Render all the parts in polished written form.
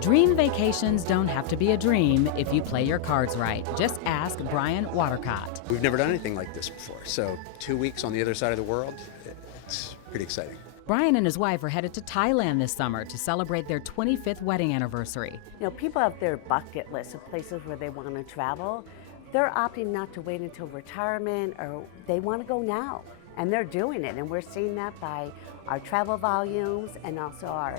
Dream vacations don't have to be a dream if you play your cards right. Just ask Brian Watercott. We've never done anything like this before, so 2 weeks on the other side of the world, it's pretty exciting. Brian and his wife are headed to Thailand this summer to celebrate their 25th wedding anniversary. You know, people have their bucket list of places where they want to travel. They're opting not to wait until retirement, or they want to go now. And they're doing it, and we're seeing that by our travel volumes and also our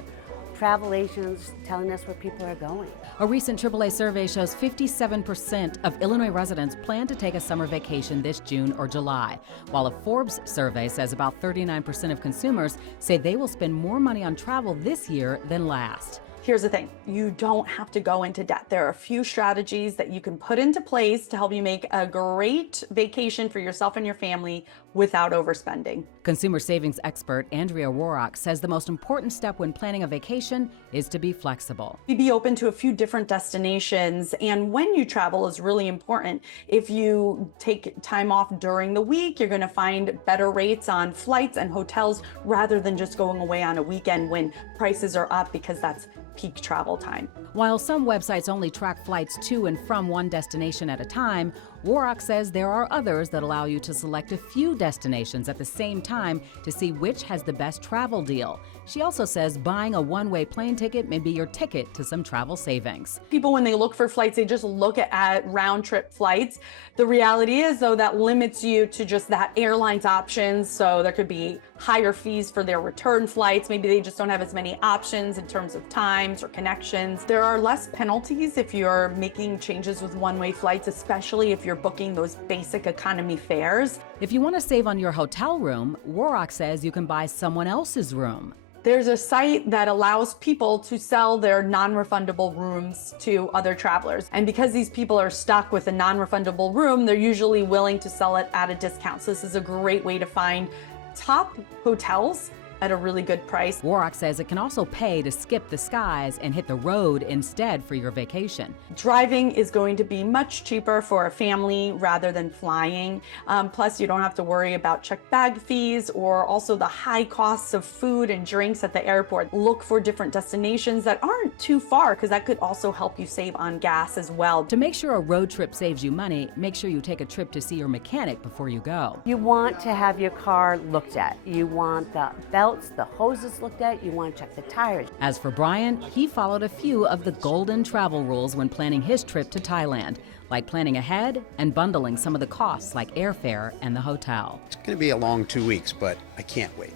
travel agents telling us where people are going. A recent AAA survey shows 57% of Illinois residents plan to take a summer vacation this June or July, while a Forbes survey says about 39% of consumers say they will spend more money on travel this year than last. Here's the thing, you don't have to go into debt. There are a few strategies that you can put into place to help you make a great vacation for yourself and your family without overspending. Consumer savings expert Andrea Warrock says the most important step when planning a vacation is to be flexible. Be open to a few different destinations, and when you travel is really important. If you take time off during the week, you're going to find better rates on flights and hotels rather than just going away on a weekend when prices are up, because that's peak travel time. While some websites only track flights to and from one destination at a time, Warrock says there are others that allow you to select a few destinations at the same time to see which has the best travel deal. She also says buying a one-way plane ticket may be your ticket to some travel savings. People, when they look for flights, they just look at round-trip flights. The reality is, though, that limits you to just that airline's options. So there could be higher fees for their return flights. Maybe they just don't have as many options in terms of times or connections. There are less penalties if you're making changes with one-way flights, especially if you're booking those basic economy fares. If you want to save on your hotel room, Warrock says you can buy someone else's room. There's a site that allows people to sell their non-refundable rooms to other travelers. And because these people are stuck with a non-refundable room, they're usually willing to sell it at a discount. So this is a great way to find top hotels at a really good price. Warrock says it can also pay to skip the skies and hit the road instead for your vacation. Driving is going to be much cheaper for a family rather than flying. Plus, you don't have to worry about checked bag fees or also the high costs of food and drinks at the airport. Look for different destinations that aren't too far, because that could also help you save on gas as well. To make sure a road trip saves you money, make sure you take a trip to see your mechanic before you go. You want to have your car looked at. You want the belts, the hoses looked at. You want to check the tires. As for Brian, he followed a few of the golden travel rules when planning his trip to Thailand, like planning ahead and bundling some of the costs like airfare and the hotel. It's going to be a long 2 weeks, but I can't wait.